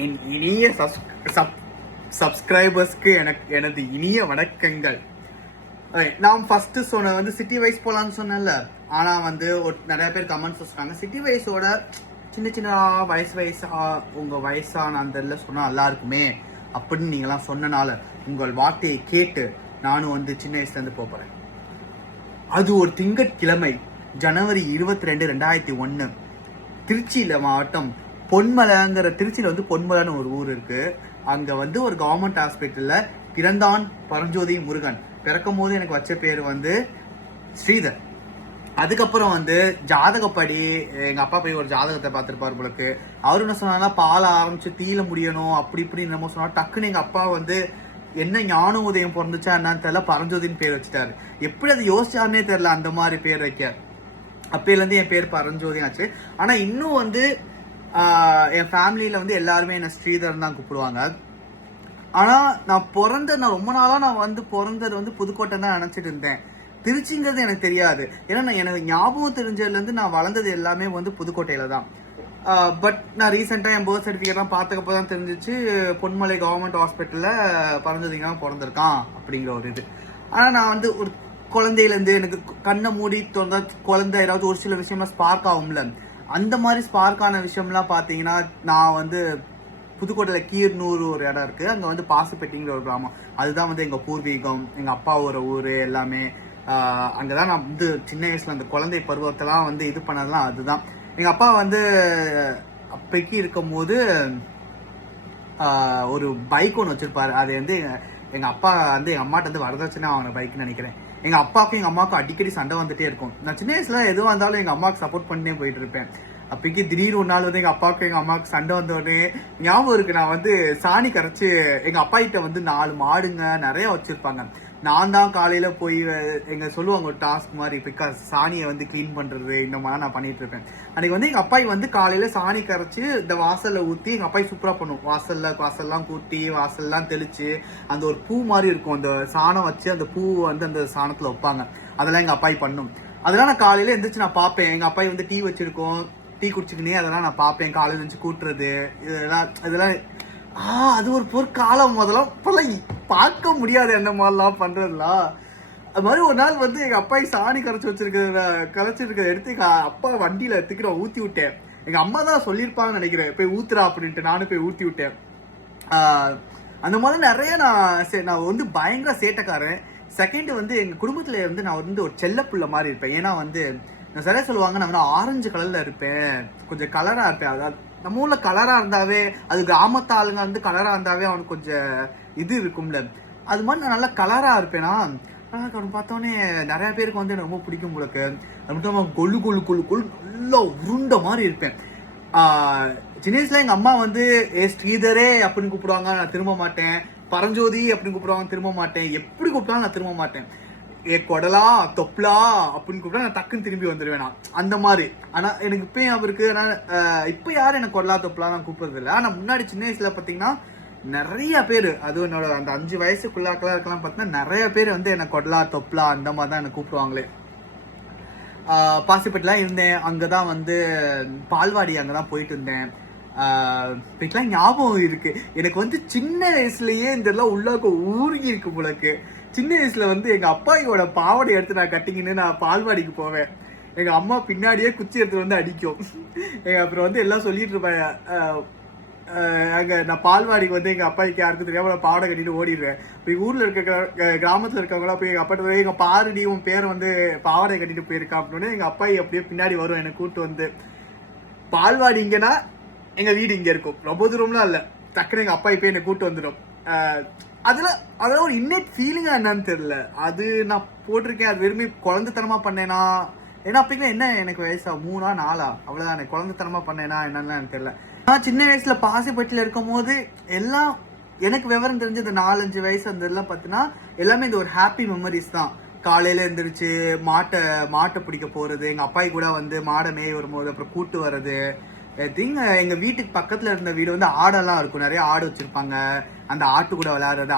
என் இனிய சப்ஸ்கிரைபர்ஸ்க்கு எனது இனிய வணக்கங்கள். நான் ஃபர்ஸ்ட் சொன்ன வந்து சிட்டி வைஸ் போகலான்னு சொன்னேன்ல. ஆனால் வந்து நிறைய பேர் கமெண்ட்ஸ் சொன்னாங்க சிட்டி வைஸோட சின்ன சின்ன வயசா உங்கள் வயசான அந்த இதில் சொன்னால் நல்லா இருக்குமே அப்படின்னு நீங்களாம் சொன்னனால உங்கள் வார்த்தையை கேட்டு நானும் வந்து சின்ன வயசுலேருந்து போகிறேன். அது ஒரு திங்கட்கிழமை ஜனவரி 22, 2001 திருச்சியில் மாவட்டம் பொன்மலைங்கிற திருச்சியில் வந்து பொன்மலைன்னு ஒரு ஊர் இருக்கு. அங்கே வந்து ஒரு கவர்மெண்ட் ஹாஸ்பிட்டலில் பிறந்தான் பரஞ்சோதி முருகன். பிறக்கும் போது எனக்கு வச்ச பேர் வந்து ஸ்ரீதர். அதுக்கப்புறம் வந்து ஜாதகப்படி எங்கள் அப்பா போய் ஒரு ஜாதகத்தை பார்த்துருப்பார் போலக்கு. அவரு என்ன சொன்னாங்கன்னா பால் ஆரம்பிச்சு தீல முடியணும் அப்படி இப்படி என்னமோ சொன்னா. டக்குன்னு எங்கள் அப்பா வந்து என்ன ஞான உதயம் பிறந்துச்சா என்னன்னு தெரியல, பரஞ்சோதின்னு பேர் வச்சுட்டாரு. எப்படி அதை யோசிச்சாருன்னே தெரியல அந்த மாதிரி பேர் வைக்க. அப்பையிலேருந்து என் பேர் பரஞ்சோதி ஆச்சு. ஆனால் இன்னும் வந்து என் ஃபேமிலியில் வந்து எல்லாருமே என்னை ஸ்ரீதர் தான் கூப்பிடுவாங்க. ஆனால் நான் ரொம்ப நாளாக வந்து பிறந்தது வந்து புதுக்கோட்டை தான் நினச்சிட்டு இருந்தேன். திருச்சிங்கிறது எனக்கு தெரியாது. ஏன்னா எனக்கு ஞாபகம் தெரிஞ்சதுலேருந்து நான் வளர்ந்தது எல்லாமே வந்து புதுக்கோட்டையில் தான். பட் நான் ரீசெண்டாக என் பர்த் சர்டிஃபிகேட்லாம் பார்த்தக்கப்போ தான் தெரிஞ்சிச்சு பொன்மலை கவர்மெண்ட் ஹாஸ்பிட்டலில் பரஞ்சோதிங்க தான் பிறந்திருக்கான் அப்படிங்கிற ஒரு இது. ஆனால் நான் வந்து ஒரு குழந்தையிலேருந்து எனக்கு கண்ணை மூடி திறந்தா குழந்தை ஏதாவது ஒரு சில விஷயம்லாம் ஸ்பார்க் ஆகும்ல, அந்த மாதிரி ஸ்பார்க்கான விஷயம்லாம் பார்த்தீங்கன்னா நான் வந்து புதுக்கோட்டையில் கீர்னூர் ஒரு இடம் இருக்குது. அங்கே வந்து பாசுப்பட்டிங்கிற ஒரு கிராமம். அதுதான் வந்து எங்கள் பூர்வீகம், எங்கள் அப்பாவோட ஊர் எல்லாமே. அங்கே தான் நான் வந்து சின்ன வயசில் அந்த குழந்தை பருவத்தெல்லாம் வந்து இது பண்ணதெல்லாம் அதுதான். எங்கள் அப்பா வந்து அப்பைக்கு இருக்கும் போது ஒரு பைக் ஒன்று வச்சுருப்பார். அது வந்து எங்கள் அப்பா வந்து எங்கள் அம்மாட்ட வந்து வரதட்சணை வாங்கின பைக்குன்னு நினைக்கிறேன். எங்கள் அப்பாவுக்கும் எங்கள் அம்மாவுக்கும் அடிக்கடி சண்டை வந்துட்டே இருக்கும். நான் சின்ன வயசில் எதுவும் வந்தாலும் எங்கள் அம்மாவுக்கு சப்போர்ட் பண்ணிட்டே போயிட்டு இருப்பேன். அப்போக்கி திடீர்னு ஒரு நாள் வந்து எங்கள் அப்பாவுக்கும் எங்கள் அம்மாவுக்கு சண்டை வந்த உடனே ஞாபகம் இருக்குது. நான் வந்து சாணி கரைச்சி எங்கள் அப்பா கிட்ட வந்து 4 மாடுங்க நிறையா வச்சுருப்பாங்க. நான் தான் காலையில் போய் சொல்லுவாங்க ஒரு டாஸ்க் மாதிரி பிகாஸ் சாணியை வந்து க்ளீன் பண்ணுறது இந்த மாதிரி நான் பண்ணிட்டு இருப்பேன். அன்றைக்கி வந்து எங்கள் அப்பாய் வந்து காலையில் சாணி கரைச்சி இந்த வாசலில் ஊற்றி எங்கள் அப்பாய் சூப்பராக பண்ணும். வாசல்லாம் கூட்டி வாசல்லாம் தெளித்து அந்த ஒரு பூ மாதிரி இருக்கும், அந்த சாணம் வச்சு அந்த பூ வந்து அந்த சாணத்தில் வைப்பாங்க. அதெல்லாம் எங்கள் அப்பாய் பண்ணும். அதெல்லாம் நான் காலையில் எழுந்திரிச்சு நான் பார்ப்பேன். எங்கள் அப்பாய் வந்து டீ வச்சுருக்கோம், டீ குடிச்சுக்கினே அதெல்லாம் நான் பார்ப்பேன். காலையில் எழுந்திரிச்சு கூட்டுறது இதெல்லாம் அது ஒரு பொற்காலம். முதல்ல இப்பெல்லாம் பார்க்க முடியாது என்ன மாதிரிலாம் பண்றதுலாம். அது மாதிரி ஒரு நாள் வந்து எங்க அப்பா சாணி கரைச்சிருக்கிறத எடுத்து எங்க அப்பா வண்டியில எடுத்துக்கிற ஊத்தி விட்டேன். எங்க அம்மா தான் சொல்லியிருப்பாங்கன்னு நினைக்கிறேன், போய் ஊத்துறா அப்படின்ட்டு. நானும் போய் ஊத்தி விட்டேன். அந்த மாதிரி நிறைய நான் வந்து பயங்கர சேட்டைக்காரன். செகண்ட் வந்து எங்க குடும்பத்துல வந்து நான் வந்து ஒரு செல்ல பிள்ளை மாதிரி இருப்பேன். ஏன்னா வந்து நான் சரியா சொல்லுவாங்க, நான் வந்து ஆரஞ்சு கலர்ல இருப்பேன், கொஞ்சம் கலரா இருப்பேன். அதாவது நம்ம ஊர்ல கலரா இருந்தாவே, அது கிராமத்து ஆளுங்க வந்து கலரா இருந்தாவே அவனுக்கு கொஞ்சம் இது இருக்கும்ல, அது மாதிரி நான் நல்லா கலரா இருப்பேனா. அவன் பார்த்தோன்னே நிறைய பேருக்கு வந்து எனக்கு ரொம்ப பிடிக்கும் உங்களுக்கு. அது மட்டும் கொள்ளு கொள்ளு கொள்ளு கொள்ளு நல்லா உருண்ட மாதிரி இருப்பேன். சின்ன வயசுல எங்க அம்மா வந்து ஸ்ரீதரே அப்படின்னு கூப்பிடுவாங்க, நான் திரும்ப மாட்டேன். பரஞ்சோதி அப்படின்னு கூப்பிடுவாங்க, திரும்ப மாட்டேன். எப்படி கூப்பிட்டாலும் நான் திரும்ப மாட்டேன். கொடலா தொப்லா அப்படின்னு கூப்பிட்டா நான் டக்குன்னு திரும்பி வந்துடுவேன் நான் அந்த மாதிரி. ஆனால் எனக்கு இப்பயும் அவருக்கு இப்போ யாரும் எனக்கு கொடலா தொப்லா நான் கூப்பிடுறது இல்லை. ஆனால் முன்னாடி சின்ன வயசுல பார்த்தீங்கன்னா நிறைய பேர், அதுவும் என்னோட அந்த 5 வயசுக்குள்ளாக்கெல்லாம் இருக்கலாம் பார்த்தீங்கன்னா நிறைய பேர் வந்து என்னை கொடலா தொப்லா அந்த மாதிரி தான் என்னை கூப்பிடுவாங்களே. பாசிப்பட்டிலாம் இருந்தேன். அங்கே தான் வந்து பால்வாடி அங்கே தான் போயிட்டு இருந்தேன். இப்பெல்லாம் ஞாபகம் இருக்கு எனக்கு வந்து சின்ன வயசுலயே இதெல்லாம் உள்ளாக்க ஊருகி இருக்கு போலக்கு. சின்ன வயசுல வந்து எங்க அப்பாயோட பாவடை எடுத்து நான் கட்டிங்கன்னு நான் பால்வாடிக்கு போவேன். எங்க அம்மா பின்னாடியே குச்சி எடுத்துட்டு வந்து அடிக்கும். அப்புறம் வந்து எல்லாம் சொல்லிட்டு இருப்பேன். அங்க நான் பால்வாடிக்கு வந்து எங்க அப்பாய்க்கு யாருக்கும் தெரியாம நான் பாவடை கட்டிட்டு ஓடிடுவேன். இப்போ ஊர்ல இருக்க கிராமத்துல இருக்கவங்களா போய் எங்க அப்பாட்ட எங்க பாருடி உன் பேரை வந்து பாவடை கட்டிட்டு போயிருக்கா அப்படின்னு எங்க அப்பாய் அப்படியே பின்னாடி வரும் என்னை கூப்பிட்டு வந்து. பால்வாடி இங்கன்னா எங்க வீடு இங்க இருக்கும், ரொம்ப தூரம்லாம் இல்ல. டக்குனு எங்க அப்பா இப்ப என்னை கூட்டு வந்துடும். அதெல்லாம் ஒரு இன்னேட் ஃபீலிங்கா என்னன்னு தெரியல. அது நான் போட்டிருக்கேன். அது வெறுமே குழந்தைத்தனமா பண்ணேனா, ஏன்னா அப்படிங்களா என்ன எனக்கு வயசா 3 4 அவ்வளவுதான். எனக்கு குழந்தைத்தனமா பண்ணேனா என்னன்னு எனக்கு தெரியல. நான் சின்ன வயசுல பாசிப்பட்டில இருக்கும் போது எல்லாம் எனக்கு விவரம் தெரிஞ்சது 4-5 வயசு அந்த இதெல்லாம் பார்த்தீங்கன்னா எல்லாமே இந்த ஒரு ஹாப்பி மெமரிஸ் தான். காலையில எழுந்திரிச்சு மாட்டை பிடிக்க போறது, எங்க அப்பாய் கூட வந்து மாடை மேய வரும்போது அப்புறம் கூட்டு வர்றது. எங்க வீட்டுக்கு பக்கத்துல இருந்த வீடு வந்து ஆடெல்லாம் இருக்கும், நிறைய ஆடு வச்சிருப்பாங்க. அந்த ஆட்டு கூட விளையாடுறது,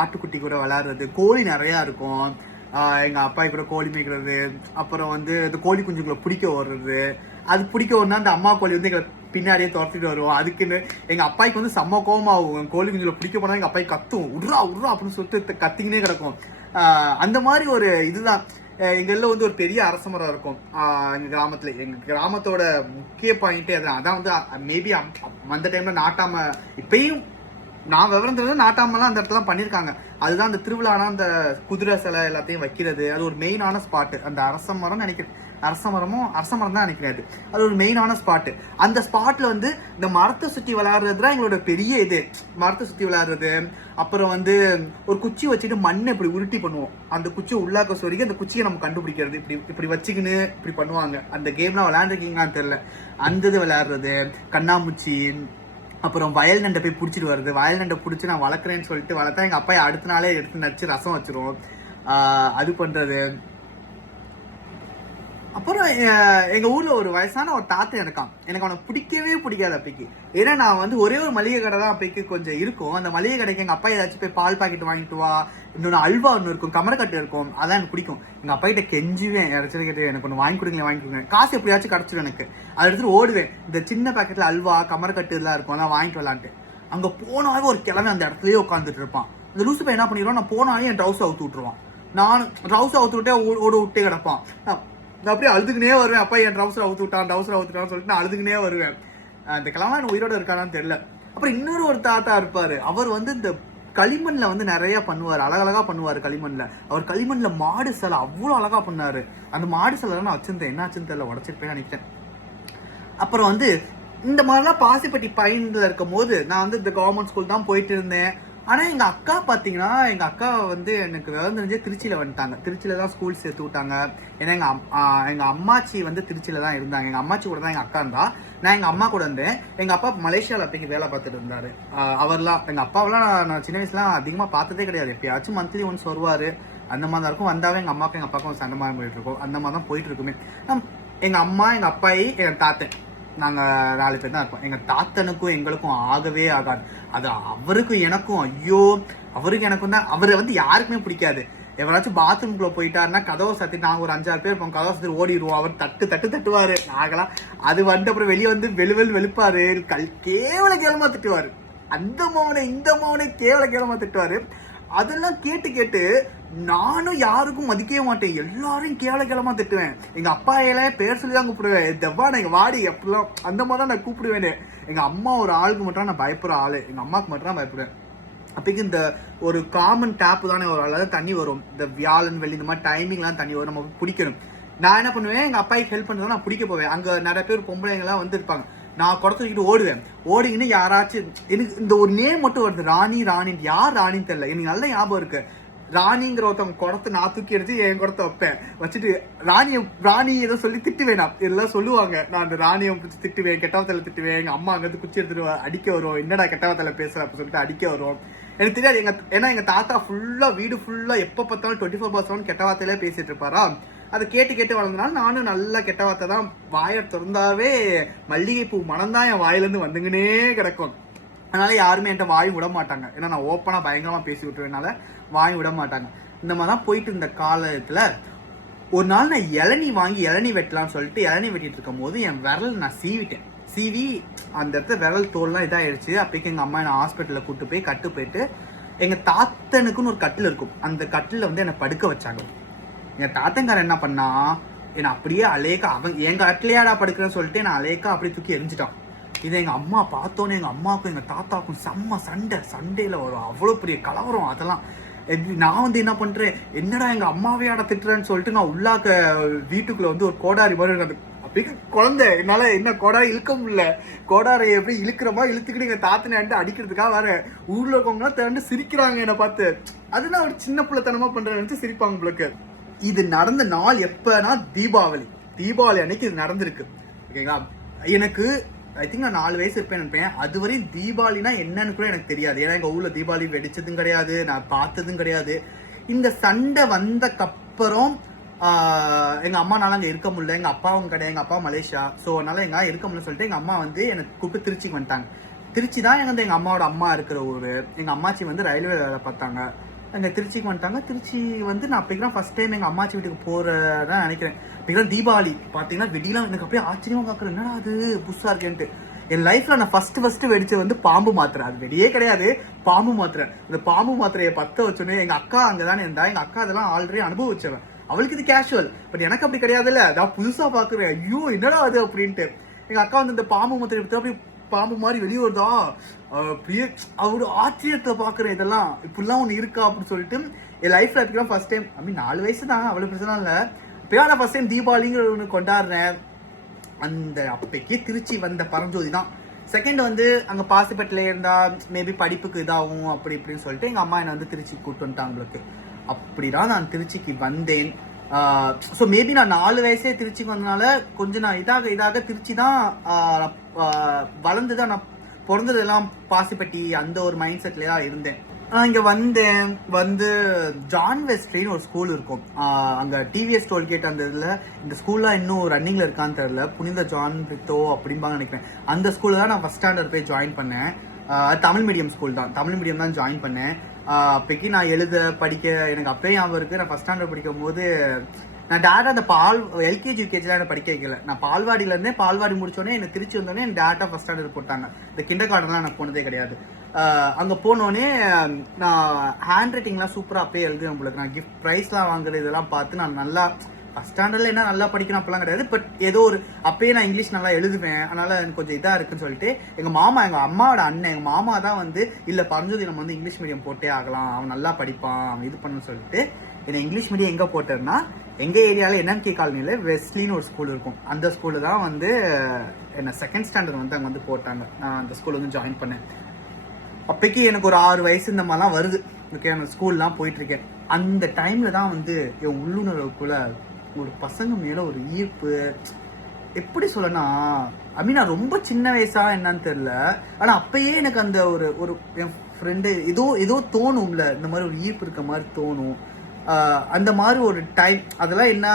ஆட்டுக்குட்டி கூட விளையாடுறது, கோழி நிறைய இருக்கும். எங்க அப்பாய் கூட கோழி மேய்க்கிறது. அப்புறம் வந்து இந்த கோழி குஞ்சுங்களை பிடிக்க வர்றது. அது பிடிக்க வரணும்னா அந்த அம்மா கோழி வந்து எங்களை பின்னாடியே துரத்திட்டு வருவோம். அதுக்குன்னு எங்க அப்பாய்க்கு வந்து செம்ம கோவமாகும். கோழி குஞ்சுல பிடிக்க போனா எங்க அப்பாய்க்கு கத்தும், உட்ரா உட்ரா அப்படின்னு சொல்லிட்டு கத்திக்கினே கிடக்கும். அந்த மாதிரி ஒரு இதுதான். எங்கள்ல வந்து ஒரு பெரிய அரச மரம் இருக்கும் எங்க கிராமத்துல. எங்க கிராமத்தோட முக்கிய பாயிண்டே அதான் வந்து மேபி அந்த டைம்ல நாட்டாம, இப்பயும் நான் விவரம் தெரிஞ்சது நாட்டாமெல்லாம் அந்த இடத்துல பண்ணியிருக்காங்க. அதுதான் அந்த திருவிழானா அந்த குதிரை சிலை எல்லாத்தையும் வைக்கிறது, அது ஒரு மெயினான ஸ்பாட்டு. அந்த அரச மரம் நினைக்கிறேன், அரச மரம் தான் நினைக்கிறேன். அது ஒரு மெயினான ஸ்பாட்டு. அந்த ஸ்பாட்ல வந்து இந்த மரத்தை சுற்றி விளையாடுறது தான் எங்களோட பெரிய இது. மரத்தை சுற்றி விளையாடுறது, அப்புறம் வந்து ஒரு குச்சி வச்சுட்டு மண்ணை இப்படி உருட்டி பண்ணுவோம். அந்த குச்சியை உள்ளாக்க சொருகி அந்த குச்சியை நம்ம கண்டுபிடிக்கிறது, இப்படி வச்சுக்கின்னு இப்படி பண்ணுவாங்க. அந்த கேம்லாம் விளையாண்டுருக்கீங்களான்னு தெரியல. அந்த இது விளையாடுறது, கண்ணாமூச்சி, அப்புறம் வயல் நண்டை போய் பிடிச்சிட்டு வருது. வயல் நண்டை பிடிச்சி நான் வளர்க்குறேன்னு சொல்லிட்டு வளர்த்தா எங்கள் அப்பா அடுத்த நாளே எடுத்து நச்சு ரசம் வச்சிருவோம். அது பண்ணுறது. அப்புறம் எங்க ஊர்ல ஒரு வயசான ஒரு தாத்தா இருக்கான். எனக்கு அவனை பிடிக்கவே பிடிக்காது அப்பைக்கு. ஏன்னா நான் வந்து ஒரே ஒரு மளிகை கடை தான் அப்பைக்கு கொஞ்சம் இருக்கும். அந்த மளிகை கடைக்கு எங்க அப்பா ஏதாச்சும் போய் பால் பாக்கெட் வாங்கிட்டு வா, இன்னொன்று அல்வா ஒன்று இருக்கும், கமரக்கட்டு இருக்கும், அதான் எனக்கு பிடிக்கும். எங்க அப்பா கிட்ட கெஞ்சுவேன், யாராச்சும் கேட்டு எனக்கு ஒன்று வாங்கி கொடுங்க. காசு எப்படியாச்சும் கிடைச்சிடும் எனக்கு. அதை எடுத்துட்டு ஓடுவேன். இந்த சின்ன பாக்கெட்ல அல்வா கமரக்கட்டு எல்லாம் இருக்கும், அதான் வாங்கிட்டு வரலான்ட்டு. அங்க போனாவே ஒரு கிழமை அந்த இடத்துலயே உட்காந்துட்டு இருப்பான். இந்த லூசு பையன் என்ன பண்ணிடுவான், நான் போனாலே என் ட்ரௌஸ் அவுத்து விட்டுருவான். நான் ட்ரௌஸ் அவுத்து விட்டே ஓட விட்டே கிடப்பான். நான் அப்படியே அழுதுக்குனே வருவேன். அப்பா என் ட்ரௌசர் அவுத்துட்டான்னு சொல்லிட்டு நான் அழுதுக்குனே வருவேன். அந்த கிழமை எனக்கு உயிரோட இருக்கானான்னு தெரியல. அப்புறம் இன்னொரு ஒரு தாத்தா இருப்பாரு. அவர் வந்து இந்த களிமண்ல வந்து நிறைய பண்ணுவார், அழகழகா பண்ணுவார் களிமண்ல. அவர் களிமண்ல மாடு சிலை அவ்வளோ அழகா பண்ணாரு. அந்த மாடு சிலை நான் வச்சிருந்தேன், என்ன ஆச்சுன்னு தெரியல, உடச்சிருப்பேன் நினைக்கிறேன். அப்புறம் வந்து இந்த மாதிரிலாம் பாசிப்பட்டி பையன்ல இருக்கும் போது நான் வந்து இந்த கவர்மெண்ட் ஸ்கூல் தான் போயிட்டு இருந்தேன். ஆனா எங்க அக்கா பாத்தீங்கன்னா, எங்க அக்கா வந்து எனக்கு விவரம் தெரிஞ்சே திருச்சியில வந்துட்டாங்க. திருச்சியில தான் ஸ்கூல் சேர்த்து விட்டாங்க. ஏன்னா எங்க அம்மாச்சி வந்து திருச்சியில தான் இருந்தாங்க. எங்க அம்மாச்சி கூட தான் எங்க அக்கா இருந்தா, நான் எங்க அம்மா கூட இருந்தேன். எங்க அப்பா மலேசியாவில் அப்பைக்கு வேலை பார்த்துட்டு இருந்தாரு. அவர்லாம் எங்க அப்பாவெல்லாம் நான் சின்ன வயசுலாம் அதிகமா பார்த்ததே கிடையாது. எப்பயாச்சும் மந்த்லி ஒன்ஸ் வருவாரு, அந்த மாதிரி தான் இருக்கும். வந்தாவே எங்க அம்மாவுக்கும் எங்க அப்பாவுக்கும் சண்டை மாதிரி போயிட்டு இருக்கோம். அந்த மாதிரி தான் போயிட்டு இருக்குமே. எங்க அம்மா, எங்க அப்பாயி, எங்க தாத்தன், நாங்க 4 பேர் தான் இருப்போம். எங்க தாத்தனுக்கும் எங்களுக்கும் ஆகவே ஆகாது. அது அவருக்கும் எனக்கும், ஐயோ அவருக்கு எனக்கும் தான். அவரை வந்து யாருக்குமே பிடிக்காது. எவராச்சும் பாத்ரூம்குள்ள போயிட்டாருன்னா கதவை சத்தி, நாங்க ஒரு 5-6 பேர் இருப்போம், கதவை சத்தி ஓடிடுவோம். அவர் தட்டுவாரு. நாங்களாம் அது வந்து அப்புறம் வெளியே வந்து வெளுப்பாரு, கேவலமா திட்டுவாரு. அந்த மௌனை இந்த மௌனை கேவலமா திட்டுவாரு. அதெல்லாம் கேட்டு நானும் யாருக்கும் மதிக்கவே மாட்டேன். எல்லாரும் கேவலமா திட்டுவேன். எங்க அப்பா எல்லாம் பேர் சொல்லி தான் கூப்பிடுவேன். தெவ்வான எங்க வாடி எப்படிலாம் அந்த மாதிரி தான் நான் கூப்பிடுவேன். எங்க அம்மா ஒரு ஆளுக்கு மட்டும் நான் பயப்படுற ஆளு, எங்க அம்மாவுக்கு மட்டும் தான் பயப்படுவேன். அப்பைக்கு இந்த ஒரு காமன் டேப்பு தானே ஒரு ஆள் தண்ணி வரும். இந்த வியாழன் வெள்ளி இந்த மாதிரி டைமிங்லாம் தண்ணி வரும், நம்ம பிடிக்கணும். நான் என்ன பண்ணுவேன், எங்க அப்பாய்க்கு ஹெல்ப் பண்ணுறதா நான் பிடிக்க போவேன். அங்க நிறைய பேர் பொம்பளைங்கலாம் வந்து இருப்பாங்க. நான் குடத்துக்கிட்டு ஓடிக்கின்னு யாராச்சும், எனக்கு இந்த ஒரு நேம் மட்டும் வருது, ராணி. யார் ராணின்னு தெரியல, எனக்கு நல்ல ஞாபகம் இருக்கு. ராணிங்கிற ஒருத்தவங்க குடத்தை நான் தூக்கி எடுத்து என் குடத்தை வைப்பேன். வச்சுட்டு ராணி ஏதோ சொல்லி திட்டுவேன். நான் எல்லாம் சொல்லுவாங்க, நான் அந்த ராணியை பிடிச்சி திட்டுவேன், கெட்டவத்தலை திட்டுவேன். எங்க அம்மா அங்கிருந்து குச்சி எடுத்துட்டு அடிக்க வரும். என்னடா கெட்டவத்தலை பேசுற அப்படின்னு சொல்லிட்டு அடிக்க வரும். எனக்கு தெரியாது. ஏன்னா எங்க தாத்தா ஃபுல்லா வீடு ஃபுல்லா எப்ப பார்த்தாலும் 24/7 கெட்ட வார்த்தையிலே பேசிட்டு இருப்பாரா. அதை கேட்டு வளர்ந்தனால நானும் நல்லா கெட்ட வார்த்தை தான். வாயை திறந்தாவே மல்லிகைப்பூ மனம்தான் என் வாயிலிருந்து வந்துங்கன்னே கிடக்கும். அதனால யாருமே என்கிட்ட வாயும் விட மாட்டாங்க. ஏன்னா நான் ஓப்பனா பயங்கரமா பேசி விட்டுறதுனால வாயும் விட மாட்டாங்க. இந்த மாதிரி தான் போயிட்டு இருந்த காலத்துல ஒரு நாள் நான் இளநீ வெட்டலாம்னு சொல்லிட்டு இளநீ வெட்டிட்டு இருக்கும் போது என் விரல் நான் சீவி அந்த இடத்துல விரல் தோல்லாம் இதாயிடுச்சு. அப்பைக்கு எங்க அம்மா என்ன ஹாஸ்பிட்டல்ல கூட்டு போய் கட்டு போயிட்டு, எங்க தாத்தனுக்குன்னு ஒரு கட்டில் இருக்கும், அந்த கட்டில வந்து என்னை படுக்க வச்சாங்க. என் தாத்தங்காரன் என்ன பண்ணா, என்னை அப்படியே அலேக்கா, அவங்க எங்க கட்டிலையாடா படுக்கிறேன்னு சொல்லிட்டு நான் அலேக்கா அப்படியே தூக்கி எரிஞ்சிட்டான். இதை எங்க அம்மா பார்த்தோன்னே எங்க அம்மாவுக்கும் எங்க தாத்தாவுக்கும் செம்ம சண்டையில வரும், அவ்வளவு பெரிய கலவரம். அதெல்லாம் நான் வந்து என்ன பண்றேன், என்னடா எங்க அம்மாவையாட திட்டுறேன்னு சொல்லிட்டு நான் உள்ளாக்க வீட்டுக்குள்ள வந்து ஒரு கோடாரி மாதிரி அப்படி குழந்தை, என்னால என்ன கோடாரி இழுக்க முடியல. கோடாரியை எப்படி இழுக்கிறமா இழுத்துக்கிட்டு எங்க தாத்தனை அடிக்கிறதுக்காக வர ஊர்ல இருக்கவங்கலாம் திரண்டு சிரிக்கிறாங்க என்னை பார்த்து. அது நான் ஒரு சின்ன பிள்ளைத்தனமா பண்றேன்னு நினைச்சு சிரிப்பாங்க உங்களுக்கு. இது நடந்த நாள் எப்பனா தீபாவளி அன்னைக்கு இது நடந்திருக்கு. ஓகேங்களா, எனக்கு ஐ திங்க் நான் 4 வயசு இருப்பேன். அதுவரையும் தீபாவளினா என்னன்னு கூட எனக்கு தெரியாது. ஏன்னா எங்க ஊர்ல தீபாவளி வெடிச்சதும் கிடையாது, நான் பார்த்ததும் கிடையாது. இந்த சண்டை வந்தக்கப்புறம் எங்க அம்மானால அங்க இருக்க முடியல, எங்க அப்பாவும் கிடையாது, எங்க அப்பா மலேசியா. ஸோ அதனால எங்க இருக்க முடியல சொல்லிட்டு எங்க அம்மா வந்து எனக்கு கூப்பிட்டு திருச்சிக்கு வந்துட்டாங்க. திருச்சி தான் எங்க அம்மாவோட அம்மா இருக்கிற ஊரு. எங்க அம்மாச்சி வந்து ரயில்வே வேலை பார்த்தாங்க. அங்கே திருச்சிக்கு வந்துட்டாங்க. திருச்சி வந்து நான் அப்படி ஃபர்ஸ்ட் டைம் எங்கள் அம்மாச்சி வீட்டுக்கு போகிறதான் நினைக்கிறேன். அப்படி தீபாவளி பார்த்தீங்கன்னா வெடிலாம் எனக்கு அப்படியே ஆச்சரியமாக பார்க்குறேன், என்னடா அது புதுசாக இருக்கேன்ட்டு. என் லைஃப்ல நான் ஃபர்ஸ்ட் வெடிச்சது வந்து பாம்பு மாத்திரை. அது வெடியே கிடையாது, பாம்பு மாத்திரை. இந்த பாம்பு மாத்திரையை பத்த வச்சோன்னே எங்க அக்கா அங்கதானே இருந்தா. எங்க அக்கா அதெல்லாம் ஆல்ரெடி அனுபவிச்சவன், அவளுக்கு இது கேஷுவல். பட் எனக்கு அப்படி கிடையாதுல்ல, அதான் புதுசா பாக்குறேன், ஐயோ என்னடா அது அப்படின்ட்டு. எங்க அக்கா வந்து இந்த பாம்பு மாத்திரை எடுத்து அப்படி பாம்பு மாதிரி வெளியே வருதா, அப்படியே அவரு ஆச்சரியத்துல பாக்குறேன், இதெல்லாம் இப்படிலாம் ஒண்ணு இருக்கா அப்படின்னு சொல்லிட்டு. என் லைஃப்ல அதுக்கு ஃபர்ஸ்ட் டைம், அப்படி 4 வயசு தான், அவ்வளவு பிரச்சனை இல்ல. இப்பதான் நான் ஃபர்ஸ்ட் டைம் தீபாவளிங்கிற ஒன்று கொண்டாடுறேன். அந்த அப்பைக்கே திருச்சி வந்த பரஞ்சோதி தான். செகண்ட் வந்து அங்க பாசிப்பட்டில இருந்தா மேபி படிப்புக்கு இதாகும் அப்படி இப்படின்னு சொல்லிட்டு எங்க அம்மா என்ன வந்து திருச்சி கூட்டு வந்துட்டாங்களுக்கு. அப்படிதான் நான் திருச்சிக்கு வந்தேன். ஸோ மேபி நான் 4 வயசே திருச்சிக்கு வந்தனால கொஞ்சம் நான் இதாக திருச்சி தான் வளர்ந்துதான். நான் பிறந்ததெல்லாம் பாசிப்பட்டி அந்த ஒரு மைண்ட் செட்ல தான் இருந்தேன். இங்க வந்து ஜான் வெஸ்ட்ரின்னு ஒரு ஸ்கூல் இருக்கும். அங்க டிவிஎஸ் டோல்கேட் அந்த இதுல இந்த ஸ்கூல்லாம் இன்னும் ரன்னிங்ல இருக்கான்னு தெரியல, புனித ஜான் பிரித்தோ அப்படிம்பாங்க நினைக்கிறேன். அந்த ஸ்கூல்ல தான் நான் ஃபர்ஸ்ட் ஸ்டாண்டர்ட் போய் ஜாயின் பண்ணேன். தமிழ் மீடியம் ஸ்கூல் தான், தமிழ் மீடியம் தான் ஜாயின் பண்ணேன். அப்பைக்கு நான் எழுத படிக்க எனக்கு அப்பயே ஞாபகம் இருக்கு. நான் ஃபர்ஸ்ட் ஸ்டாண்டர்ட் படிக்கும் போது நான் டேரக்டா அந்த எல்கேஜி யூகேஜிலாம் எனக்கு படிக்க வைக்கல. நான் பால்வாடியில இருந்தே, பால்வாடி முடிச்சோடனே எனக்கு திருச்சி வந்தோடனே எனக்கு டேரக்டா ஃபர்ஸ்ட் ஸ்டாண்டர்ட் போட்டாங்க. இந்த கிண்டர் கார்டன்லாம் நான் போனதே கிடையாது. அங்க போனோடனே நான் ஹேண்ட் ரைட்டிங்லாம் சூப்பரா அப்பயே எழுதுவேன். உங்களுக்கு நான் கிஃப்ட் ப்ரைஸ்லாம் வாங்குறது இதெல்லாம் பார்த்து நான் நல்லா ஃபர்ஸ்ட் ஸ்டாண்டர்ட்ல என்ன நல்லா படிக்கணும் அப்பெல்லாம் கிடையாது. பட் ஏதோ ஒரு அப்பயே நான் இங்கிலீஷ் நல்லா எழுதுவேன். அதனால எனக்கு கொஞ்சம் இதா இருக்குன்னு சொல்லிட்டு எங்க அம்மாவோட அண்ணன் எங்க மாமா தான் வந்து இல்ல பரஞ்சோதி நம்ம வந்து இங்கிலீஷ் மீடியம் போட்டே ஆகலாம், அவன் நல்லா படிப்பான், அவன் இது பண்ணு சொல்லிட்டு என்ன இங்கிலீஷ் மீடியம் எங்க போட்டேன்னா எங்க ஏரியால என்எம்கே காலனில வெஸ்லின்னு ஒரு ஸ்கூல் இருக்கும். அந்த ஸ்கூலு தான் வந்து என்ன செகண்ட் ஸ்டாண்டர்ட் வந்து அங்க வந்து போட்டாங்க. நான் அந்த ஸ்கூல் வந்து ஜாயின் பண்ணேன். அப்பைக்கு எனக்கு ஒரு 6 வயசு இந்த மாதிரிலாம் வருது. ஓகே, அந்த ஸ்கூல்லாம் போயிட்டு இருக்கேன். அந்த டைம்ல தான் வந்து என் உள்ளுணர்வுக்குள்ள ஒரு பசங்க மேல ஒரு ஈர்ப்பு, எப்படி சொல்லனா நான் ரொம்ப சின்ன வயசா என்னன்னு தெரியல. ஆனா அப்பயே எனக்கு அந்த ஒரு என் ஃப்ரெண்டு ஏதோ தோணும்ல, இந்த மாதிரி ஒரு ஈர்ப்பு இருக்க மாதிரி தோணும். அந்த மாதிரி ஒரு டைம். அதெல்லாம் என்ன,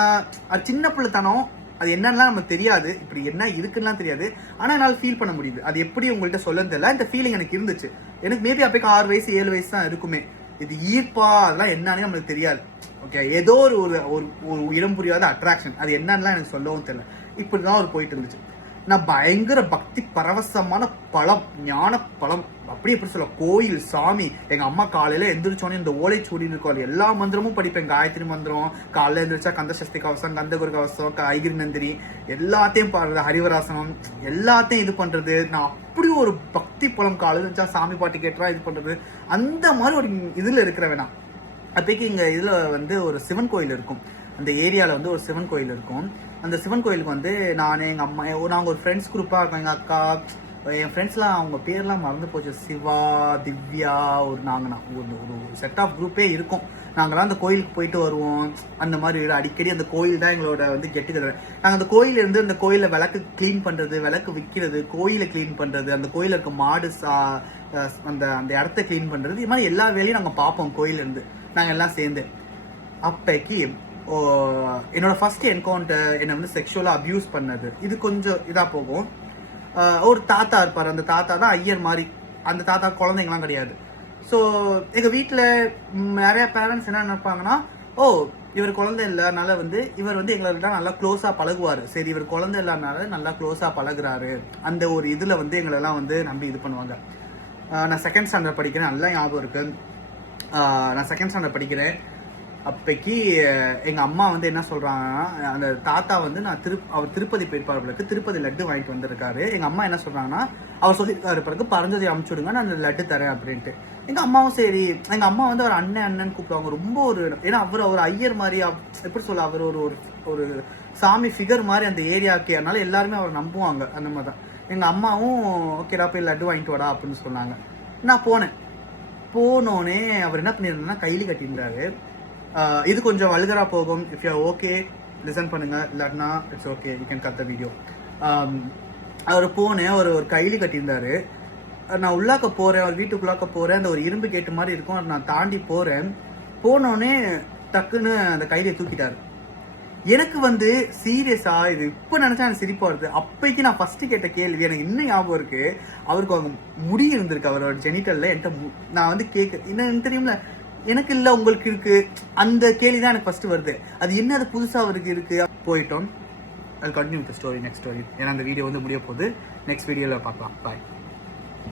அது சின்ன பிள்ளைத்தனம், அது என்னன்னா நமக்கு தெரியாது, இப்படி என்ன இருக்குன்னா தெரியாது. ஆனா என்னால் ஃபீல் பண்ண முடியுது. அது எப்படி உங்கள்கிட்ட சொல்லன்னு தெரியல, இந்த ஃபீலிங் எனக்கு இருந்துச்சு. எனக்கு மேபி அப்பைக்கு 6 வயசு 7 வயசு தான் இருக்குமே. இது ஈர்ப்பா அதெல்லாம் என்னன்னு நம்மளுக்கு தெரியாது. ஓகே, ஏதோ ஒரு இடம் புரியாத அட்ராக்ஷன், அது என்னன்னா எனக்கு சொல்லவும் தெரியல. இப்படிதான் ஒரு போயிட்டு இருந்துச்சு. நான் பயங்கர பக்தி பரவசமான பழம், ஞான பழம், அப்படி எப்படி சொல்ல, கோயில் சாமி. எங்க அம்மா காலையில எந்திரிச்சோன்னே இந்த ஓலைச்சூடி இருக்கும், எல்லா மந்திரமும் படிப்பேன். காயத்ரி மந்திரம், காலையில எந்திரிச்சா கந்த சஷ்டி கவசம், கந்தகுரு கவசம், ஐகிரி நந்திரி எல்லாத்தையும் பாடுறது, ஹரிவராசனம் எல்லாத்தையும் இது பண்றது. நான் அப்படி ஒரு பக்தி பழம், காலையில இருந்துச்சா சாமி பாட்டு கேட்டா இது பண்றது, அந்த மாதிரி ஒரு இதுல இருக்கிறவனா. அப்பைக்கு இங்க இதுல வந்து ஒரு சிவன் கோயில் இருக்கும். அந்த ஏரியால வந்து ஒரு சிவன் கோயில் இருக்கும். அந்த சிவன் கோயிலுக்கு வந்து நானே எங்க அம்மா நாங்கள் ஒரு ஃப்ரெண்ட்ஸ் குரூப்பா இருக்கோம். எங்க அக்கா, என் ஃப்ரெண்ட்ஸ்லாம் அவங்க பேர்லாம் மறந்து போச்சு, சிவா, திவ்யா, நாங்கள் ஒரு செட் ஆஃப் குரூப்பே இருக்கும். நாங்களாம் அந்த கோயிலுக்கு போயிட்டு வருவோம். அந்த மாதிரி அடிக்கடி அந்த கோயில் தான் எங்களோட வந்து கெட் டுகெதர். நாங்கள் அந்த கோயில இருந்து அந்த கோயில விளக்கு கிளீன் பண்றது, விளக்கு விற்கிறது, கோயிலை கிளீன் பண்றது, அந்த கோயில இருக்க மாடு அந்த அந்த இடத்த கிளீன் பண்றது, இது மாதிரி எல்லா வேலையும் நாங்கள் பார்ப்போம் கோயில இருந்து நாங்கள் எல்லாம் சேர்ந்து. அப்பைக்கு என்னோட ஃபர்ஸ்ட் என்கவுண்டர் என்னை வந்து செக்ஷுவலா அபியூஸ் பண்ணது. இது கொஞ்சம் இதா போகும். ஒரு தாத்தா இருப்பார், அந்த தாத்தா தான் ஐயர் மாதிரி. அந்த தாத்தா குழந்தைங்கலாம் கிடையாது. ஸோ எங்க வீட்டில் நிறைய பேரண்ட்ஸ் என்ன நினைப்பாங்கன்னா, இவர் குழந்தை இல்லைனால வந்து இவர் வந்து எங்கள்கிட்ட நல்லா க்ளோஸா பழகுவாரு, சரி இவர் குழந்தை இல்லாதனால நல்லா க்ளோஸா பழகுறாரு, அந்த ஒரு இதுல வந்து எங்களெல்லாம் வந்து நம்பி இது பண்ணுவாங்க. நான் செகண்ட் ஸ்டாண்டர்ட் படிக்கிறேன், நல்லா ஞாபகம் இருக்கு. நான் செகண்ட் ஸ்டாண்டர்ட் படிக்கிறேன். அப்பைக்கு எங்க அம்மா வந்து என்ன சொல்றாங்கன்னா, அந்த தாத்தா வந்து அவர் திருப்பதி போயிருப்பாரு, திருப்பதி லட்டு வாங்கிட்டு வந்திருக்காரு. எங்க அம்மா என்ன சொல்றாங்கன்னா, அவர் சொல்லியிருக்காரு பிறகு பரஞ்சோதி அமுச்சு விடுங்க, நான் அந்த லட்டு தரேன் அப்படின்ட்டு. எங்க அம்மாவும் சரி. எங்க அம்மா வந்து அவர் அண்ணன் கூப்பிடுவாங்க. ரொம்ப ஏன்னா அவர் ஐயர் மாதிரி, எப்படி சொல்ல, அவர் ஒரு சாமி ஃபிகர் மாதிரி அந்த ஏரியாவுக்கு. அதனால எல்லாருமே அவர் நம்புவாங்க. அந்த மாதிரி தான் எங்க அம்மாவும் ஓகேடா போய் லட்டு வாங்கிட்டு வாடா அப்படின்னு சொன்னாங்க. நான் போனோடனே அவர் என்ன பண்ணியிருந்தாருன்னா கைலி கட்டியிருந்தாரு. இது கொஞ்சம் வல்கரா போகும். இஃப் யூ ஓகே லிசன் பண்ணுங்க, இல்லாட்டினா it's okay, you can cut the video. அவர் போனேன், ஒரு கைலி கட்டியிருந்தாரு. நான் உள்ளாக்க போறேன், அவர் வீட்டுக்குள்ளாக்க போறேன். அந்த ஒரு இரும்பு கேட்டு மாதிரி இருக்கும், அதை நான் தாண்டி போனோடனே டக்குன்னு அந்த கைலியை தூக்கிட்டாரு. எனக்கு வந்து சீரியஸா இது இப்ப நினைச்சா எனக்கு சிரிப்பா வருது. அப்பைக்கு நான் ஃபர்ஸ்ட் கேட்ட கேள்வி எனக்கு இன்னும் ஞாபகம் இருக்கு. அவருக்கு அவங்க முடி இருந்திருக்கு, அவரோட ஜெனிட்டல்ல. என்கிட்ட நான் வந்து என்ன தெரியும்ல, எனக்கு இல்ல உங்களுக்கு இருக்கு, அந்த கேள்விதான் எனக்கு ஃபர்ஸ்ட் வருது. அது என்ன, அது புதுசா அவருக்கு இருக்கு. போயிட்டோம். அது continue with story next story. ஏன்னா அந்த வீடியோ வந்து முடிய போகுது. நெக்ஸ்ட் வீடியோவில் பார்க்கலாம். பாய்.